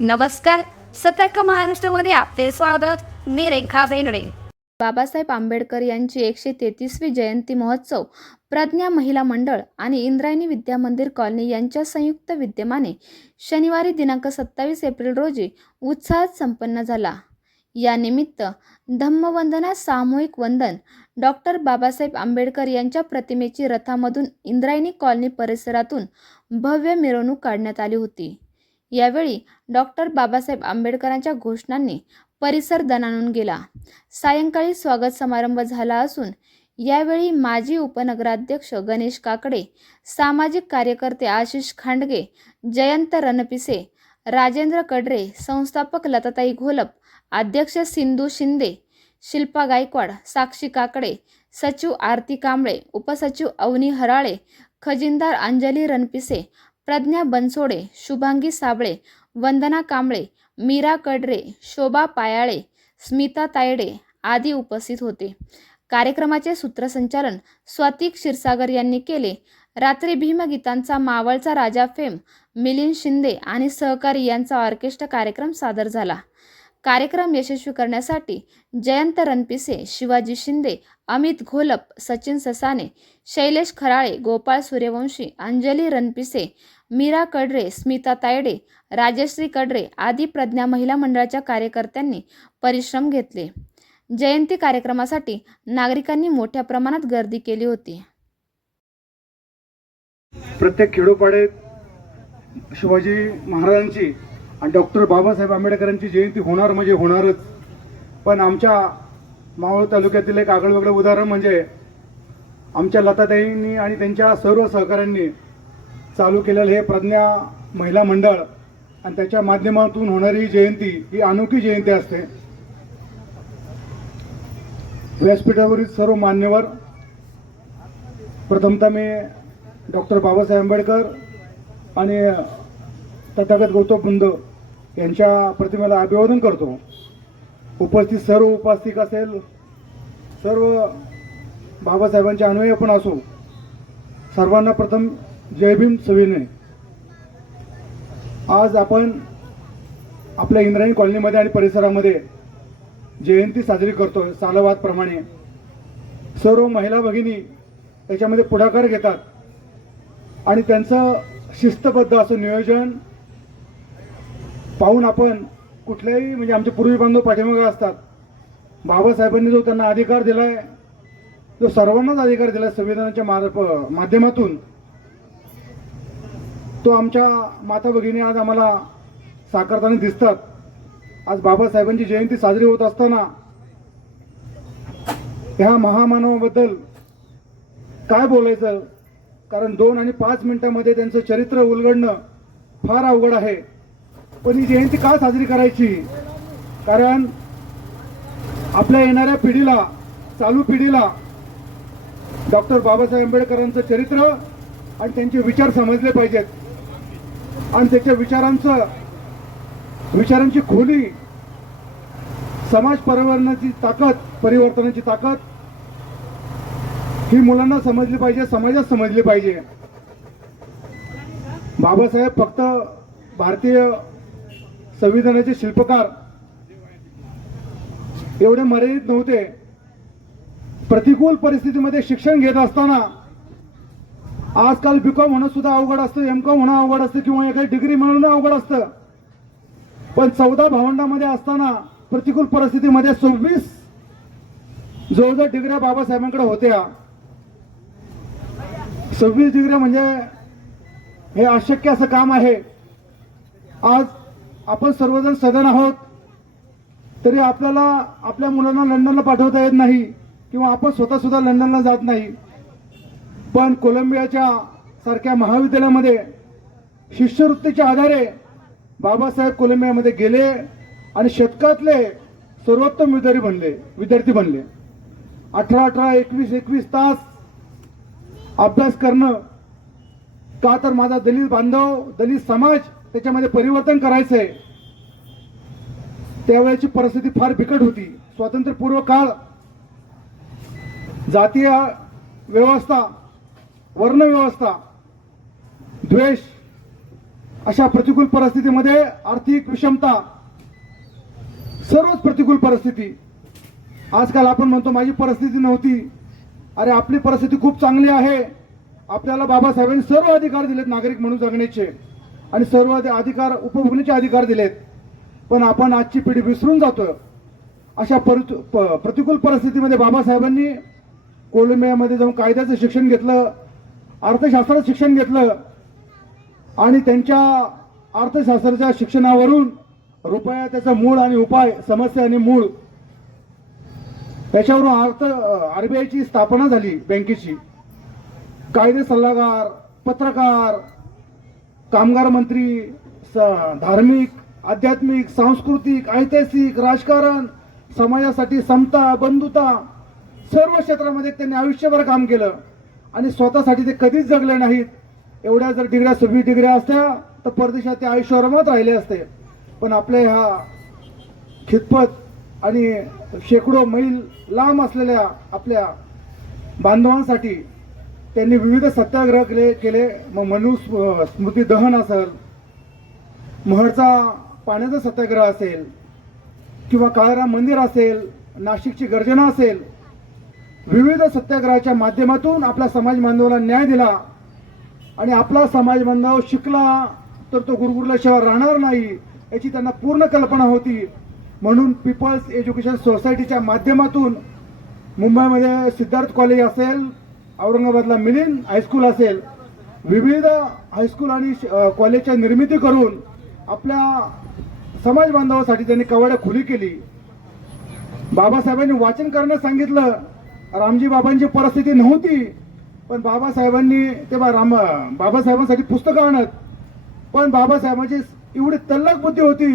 नमस्कार. सतर्क महाराष्ट्रामध्ये आपले स्वागत. मी रेखा बेनडे बाबासाहेब आंबेडकर यांची एकशे तेहतीसवी जयंती महोत्सव प्रज्ञा महिला मंडळ आणि इंद्रायणी विद्या मंदिर कॉलनी यांच्या संयुक्त विद्यमाने शनिवारी दिनांक सत्तावीस एप्रिल रोजी उत्साहात संपन्न झाला. या निमित्त धम्मवंदना सामूहिक वंदन डॉक्टर बाबासाहेब आंबेडकर यांच्या प्रतिमेची रथामधून इंद्रायणी कॉलनी परिसरातून भव्य मिरवणूक काढण्यात आली होती. यावेळी डॉक्टर बाबासाहेब आंबेडकरांच्या घोषणांनी परिसर दणाणून गेला. सायंकाळी स्वागत समारंभ झाला असून यावेळी माजी उपनगराध्यक्ष गणेश काकडे सामाजिक कार्यकर्ते आशिष खांडगे जयंत रणपिसे राजेंद्र कडरे संस्थापक लताताई घोलप अध्यक्ष सिंधू शिंदे शिल्पा गायकवाड साक्षी काकडे सचिव आरती कांबळे उपसचिव अवनी हराळे खजिनदार अंजली रणपिसे प्रज्ञा बनसोडे शुभांगी साबळे वंदना कांबळे मीरा कडरे शोभा पायाळे स्मिता तायडे आदी उपस्थित होते. कार्यक्रमाचे सूत्रसंचालन स्वातिक क्षीरसागर यांनी केले. रात्री भीमगीतांचा मावळचा राजा फेम मिलिंद शिंदे आणि सहकारी यांचा ऑर्केस्ट्रा कार्यक्रम सादर झाला. कार्यक्रम यशस्वी करण्यासाठी जयंत रणपिसे शिवाजी शिंदे अमित घोलप सचिन ससाने शैलेश खराळे गोपाळ सूर्यवंशी अंजली रणपिसे मीरा कडरे स्मिता तायडे राजश्री कडरे आदी प्रज्ञा महिला मंडळाच्या कार्यकर्त्यांनी परिश्रम घेतले. जयंती कार्यक्रमासाठी नागरिकांनी मोठ्या प्रमाणात गर्दी केली होती. प्रत्येक खेडोपाड्यात शिवाजी महाराजांची आणि डॉक्टर बाबासाहेब आंबेडकरांची जयंती होणार म्हणजे होणारच. पण आमच्या मावळ तालुक्यातील एक आगळं उदाहरण म्हणजे आमच्या लताताईंनी आणि त्यांच्या सर्व सहकाऱ्यांनी चालू केलेलं हे प्रज्ञा महिला मंडळ आणि त्याच्या माध्यमातून होणारी जयंती ही अनोखी जयंती असते. व्यासपीठावरील सर्व मान्यवर प्रथमतः मी डॉक्टर बाबासाहेब आंबेडकर आणि तथागत गौतम बुंद यांच्या प्रतिमेला अभिवादन करतो. उपस्थित सर्व उपास्थिक असेल सर्व बाबासाहेबांचे अनुयायी पण असो सर्वांना प्रथम जय भीम सविनय. आज आपण आपल्या इंद्रायणी कॉलनीमध्ये आणि परिसरामध्ये जयंती साजरी करतोय सालवादप्रमाणे सर्व महिला भगिनी याच्यामध्ये पुढाकार घेतात. आणि त्यांचं शिस्तबद्ध असं नियोजन पाहून आपण कुठल्याही म्हणजे आमचे पूर्वी बांधव पाठीमागे असतात. बाबासाहेबांनी जो त्यांना अधिकार दिला आहे जो सर्वांनाच अधिकार दिलाय संविधानाच्या मार्फ माध्यमातून तो आमच्या माता भगिनी आज आम्हाला साकारताना दिसतात. आज बाबासाहेबांची जयंती साजरी होत असताना ह्या महामानवाबद्दल काय बोलायचं? कारण दोन आणि पाच मिनिटांमध्ये त्यांचं चरित्र उलगडणं फार अवघड आहे. पण ही जयंती का साजरी करायची? कारण आपल्या येणाऱ्या पिढीला चालू पिढीला डॉक्टर बाबासाहेब आंबेडकरांचं चरित्र आणि त्यांचे विचार समजले पाहिजेत. आणि त्याच्या विचारांचं विचारांची खोली समाज परिवर्तनाची ताकद परिवर्तनाची ताकद ही मुलांना समजली पाहिजे समाजात समजली पाहिजे. बाबासाहेब फक्त भारतीय संविधानाचे शिल्पकार एवढे मर्यादित नव्हते. प्रतिकूल परिस्थितीमध्ये शिक्षण घेत असताना आजकाल बीकॉम होणं सुद्धा अवघड असतं एम कॉम होणं अवघड असतं किंवा एखादी डिग्री मिळवणं अवघड असतं. पण चौदा भावंडामध्ये असताना प्रतिकूल परिस्थितीमध्ये सव्वीस जवळजवळ डिग्र्या बाबासाहेबांकडे होत्या. सव्वीस डिग्र्या म्हणजे हे अशक्य असं काम आहे. आज आपण सर्वजण सदन आहोत तरी आपल्याला आपल्या मुलांना लंडनला पाठवता येत नाही किंवा आपण स्वतः सुद्धा लंडनला जात नाही. पण कोलंबियाच्या सारख्या महाविद्यालयामध्ये शिष्यवृत्तीच्या आधारे बाबासाहेब कोलंबियामध्ये गेले आणि शतकातले सर्वोत्तम विद्यार्थी बनले विद्यार्थी बनले. अठरा अठरा एकवीस एकवीस तास अभ्यास करणं का तर माझा दलित बांधव दलित समाज त्याच्यामध्ये परिवर्तन करायचंय. त्यावेळेची परिस्थिती फार बिकट होती. स्वातंत्र्यपूर्व काळ जातीय व्यवस्था वर्णव्यवस्था द्वेष अशा प्रतिकूल परिस्थितीमध्ये आर्थिक विषमता सर्वच प्रतिकूल परिस्थिती. आजकाल आपण म्हणतो माझी परिस्थिती नव्हती. अरे आपली परिस्थिती खूप चांगली आहे. आपल्याला बाबासाहेबांनी सर्व अधिकार दिलेत नागरिक म्हणून जगण्याचे. आणि सर्व अधिकार उपभोगण्याचे अधिकार दिलेत. पण आपण आजची पिढी विसरून जातो अशा परि प- प्रतिकूल परिस्थितीमध्ये बाबासाहेबांनी कोलंबियामध्ये जाऊन कायद्याचं शिक्षण घेतलं. अर्थशास्त्राचं शिक्षण घेतलं आणि त्यांच्या अर्थशास्त्राच्या शिक्षणावरून रुपया त्याचा मूळ आणि उपाय समस्या आणि मूळ त्याच्यावरून अर्थ आरबीआयची स्थापना झाली बँकेची. कायदे सल्लागार पत्रकार कामगार मंत्री स- धार्मिक आध्यात्मिक सांस्कृतिक ऐतिहासिक राजकारण समाजासाठी समता बंधुता सर्व क्षेत्रामध्ये त्यांनी आयुष्यभर काम केलं. आणि स्वतःसाठी ते कधीच जगले नाहीत. एवढ्या जर डिग्र्या सव्वीस डिग्र्या असत्या तर परदेशात ते आयुष्यभरात राहिले असते. पण आपल्या ह्या खितपत आणि शेकडो मैल लांब असलेल्या आपल्या बांधवांसाठी त्यांनी विविध सत्याग्रह केले केले. मग मनु स्मृती दहन असेल महडचा पाण्याचा सत्याग्रह असेल किंवा काळाराम मंदिर असेल नाशिकची गर्जना असेल विविध सत्याग्रहाच्या माध्यमातून आपल्या समाज बांधवाला न्याय दिला. आणि आपला समाज बांधव शिकला तर तो गुरुकुलाशिवाय राहणार नाही याची त्यांना पूर्ण कल्पना होती. म्हणून पीपल्स एज्युकेशन सोसायटीच्या माध्यमातून मुंबईमध्ये सिद्धार्थ कॉलेज असेल औरंगाबादला मिलिन हायस्कूल असेल विविध हायस्कूल आणि कॉलेजच्या निर्मिती करून आपल्या समाज बांधवासाठी त्यांनी कवाड्या खुली केली. बाबासाहेबांनी वाचन करण्यास सांगितलं. रामजी बाबांची परिस्थिती नव्हती पण बाबासाहेबांनी तेव्हा राम बाबासाहेबांसाठी पुस्तकं आणत. पण बाबासाहेबांची एवढी तल्लक बुद्धी होती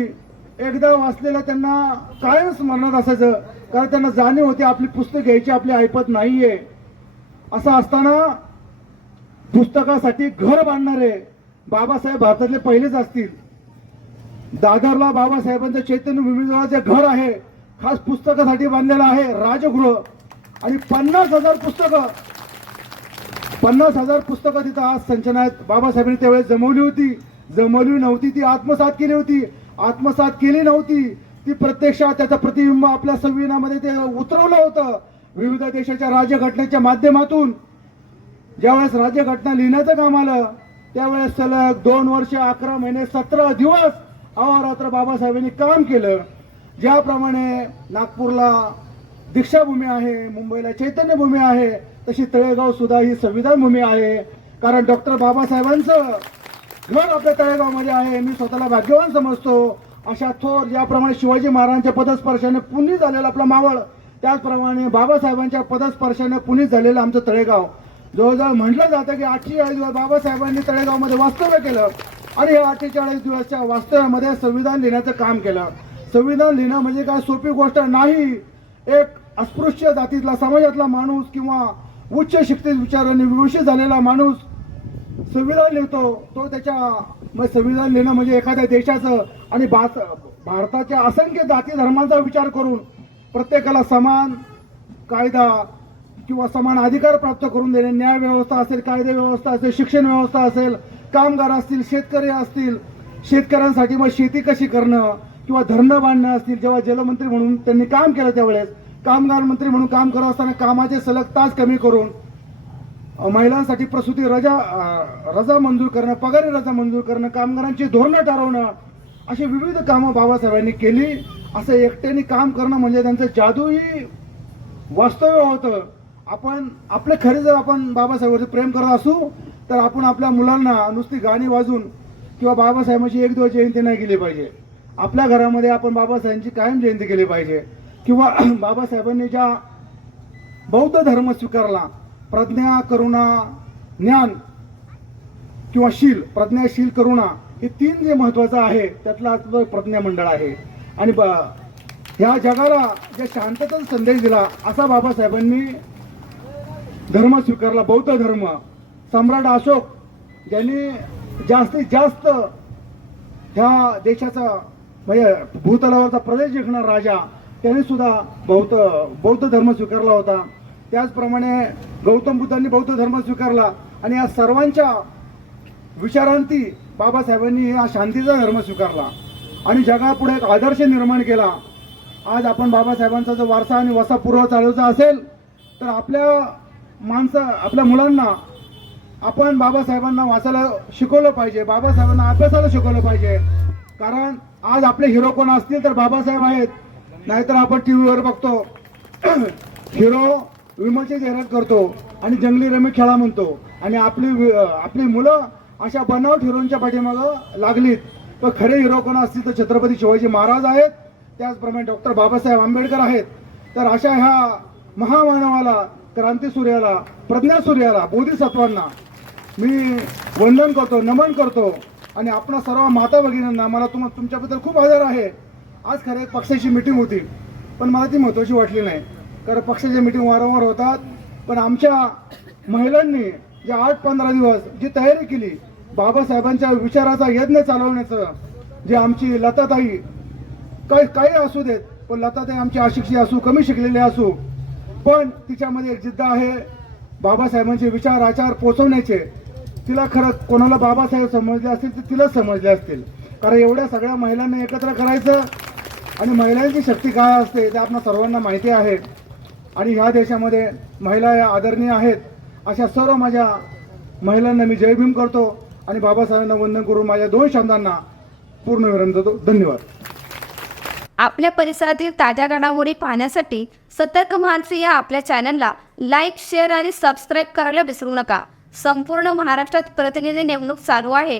एकदा वाचलेलं त्यांना कायम स्मरणात असायचं कारण त्यांना जाणीव होती आपली पुस्तक घ्यायची आपली ऐपत नाहीये. असं असताना पुस्तकासाठी घर बांधणारे बाबासाहेब भारतातले पहिलेच असतील. दादरला बाबासाहेबांचं चैतन्य भूमीजवळ जे घर आहे खास पुस्तकासाठी बांधलेलं आहे राजगृह आणि पन्नास हजार पुस्तकं पन्नास हजार पुस्तकं तिथं आज संचनात बाबासाहेबांनी त्यावेळेस जमवली होती. जमवली नव्हती ती आत्मसात केली होती. आत्मसात केली नव्हती. ती प्रत्यक्षात त्याचं प्रतिबिंब आपल्या संविधानामध्ये ते उतरवलं होतं. विविध देशाच्या राज्यघटनेच्या माध्यमातून. ज्यावेळेस राज्यघटना लिहिण्याचं काम आलं त्यावेळेस सलग दोन वर्ष अकरा महिने सतरा दिवस अहोरात्र बाबासाहेबांनी काम केलं. ज्याप्रमाणे नागपूरला दीक्षाभूमी आहे मुंबईला चैतन्यभूमी आहे तशी तळेगाव सुद्धा ही संविधान भूमी आहे. कारण डॉक्टर बाबासाहेबांचं घर आपल्या तळेगावमध्ये आहे मी स्वतःला भाग्यवान समजतो. अशा थोर ज्याप्रमाणे शिवाजी महाराजांच्या पदस्पर्शाने पुनीत झालेला आपला मावळ त्याचप्रमाणे बाबासाहेबांच्या पदस्पर्शाने पुनीत झालेलं आमचं तळेगाव. जवळजवळ म्हटलं जातं की अठ्ठेचाळीस दिवस बाबासाहेबांनी तळेगावमध्ये वास्तव्य केलं आणि या अठ्ठेचाळीस दिवसच्या वास्तव्यामध्ये संविधान लिहिण्याचं काम केलं. संविधान लिहिणं म्हणजे काय सोपी गोष्ट नाही. एक अस्पृश्य जातीतला समाजातला माणूस किंवा उच्च शिक्षित विचाराने विभूषित झालेला माणूस संविधान लिहितो तो त्याच्या मग संविधान लिहिणं म्हणजे एखाद्या देशाचं आणि भात भारताच्या असंख्य जाती धर्मांचा विचार करून प्रत्येकाला समान कायदा किंवा समान अधिकार प्राप्त करून देणे न्याय व्यवस्था असेल कायदे व्यवस्था असेल शिक्षण व्यवस्था असेल कामगार असतील शेतकरी असतील शेतकऱ्यांसाठी मग शेती कशी करणं किंवा धरणं बांधणं असतील जेव्हा जलमंत्री म्हणून त्यांनी काम केलं त्यावेळेस कामगार मंत्री म्हणून काम करत असताना कामाचे सलग तास कमी करून महिलांसाठी प्रसूती रजा रजा मंजूर करणं पगारी रजा मंजूर करणं कामगारांची धोरणं ठरवणं अशी विविध कामं बाबासाहेबांनी केली. असं एकट्याने काम करणं म्हणजे त्यांचं जादूही वास्तव्य होतं. आपण आपले खरे जर आपण बाबासाहेबांवरती प्रेम करत असू तर आपण आपल्या मुलांना नुसती गाणी वाजून किंवा बाबासाहेबांची एक दिवस जयंती नाही केली पाहिजे. आपल्या घरामध्ये आपण बाबासाहेबांची कायम जयंती केली पाहिजे. किंवा बाबासाहेबांनी ज्या बौद्ध धर्म स्वीकारला प्रज्ञा करुणा ज्ञान किंवा शील प्रज्ञाशील करुणा हे तीन जे महत्वाचं आहे त्यातला आज प्रज्ञा मंडळ आहे. आणि ब ह्या जगाला ज्या शांततेचा संदेश दिला असा बाबासाहेबांनी धर्म स्वीकारला बौद्ध धर्म. सम्राट अशोक ज्यांनी जास्तीत जास्त ह्या देशाचा म्हणजे भूतलावरचा प्रदेश जिंकणार राजा त्याने सुद्धा बौद्ध बौद्ध धर्म स्वीकारला होता. त्याचप्रमाणे गौतम बुद्धांनी बौद्ध धर्म स्वीकारला आणि या सर्वांच्या विचारांती बाबासाहेबांनी हा शांतीचा धर्म स्वीकारला आणि जगापुढे एक आदर्श निर्माण केला. आज आपण बाबासाहेबांचा जर वारसा आणि वसा पूर्व चालवायचा असेल तर आपल्या माणसं आपल्या मुलांना आपण बाबासाहेबांना वाचायला शिकवलं पाहिजे बाबासाहेबांना अभ्यासाला शिकवलं पाहिजे. कारण आज आपले हिरो कोण असतील तर बाबासाहेब आहेत. नाहीतर आपण टी व्हीवर बघतो. हिरो विमलची जाहिरात करतो आणि जंगली रमी खेळा म्हणतो. आणि आपली वि- आपली मुलं अशा बनावट हिरोच्या पाठीमागं लागलीत. पण खरे हिरो कोण असतील तर छत्रपती शिवाजी महाराज आहेत. त्याचप्रमाणे डॉक्टर बाबासाहेब आंबेडकर आहेत. तर अशा ह्या महामानवाला क्रांती सूर्याला प्रज्ञा सूर्याला बोधिसत्वांना मी वंदन करतो नमन करतो. आणि आपणा सर्व माता भगिनींना मला तुम तुमच्याबद्दल खूप आदर आहे. आज खरं एक पक्षाची मिटिंग होती पण मला ती महत्त्वाची वाटली नाही. कारण पक्षाच्या मिटिंग वारंवार होतात पण आमच्या महिलांनी जे आठ पंधरा दिवस जी तयारी केली बाबासाहेबांच्या विचाराचा यज्ञ चालवण्याचं जे आमची लताताई काही काही असू देत पण लताताई आमची अशिक्षित असू कमी शिकलेली असू पण तिच्यामध्ये एक जिद्द आहे बाबासाहेबांचे विचार आचार पोचवण्याचे. तिला खरं कोणाला बाबासाहेब समजले असतील तर तिलाच समजले असतील. कारण एवढ्या सगळ्या महिलांना एकत्र करायचं आणि महिलांची शक्ती काय असते ते आपल्या सर्वांना माहिती आहे. आणि ह्या देशामध्ये महिला या आदरणीय आहेत. अशा सर्व माझ्या महिलांना मी जयभीम करतो आणि बाबासाहेबांना वंदन करून माझ्या दोन शब्दांना पूर्ण विराम देतो. धन्यवाद. आपल्या परिसरातील ताज्या घडामोडी पाहण्यासाठी सतर्क मानसी या आपल्या चॅनलला लाईक शेअर आणि सबस्क्राईब करायला विसरू नका. संपूर्ण महाराष्ट्रात प्रतिनिधी नेमणूक चालू आहे.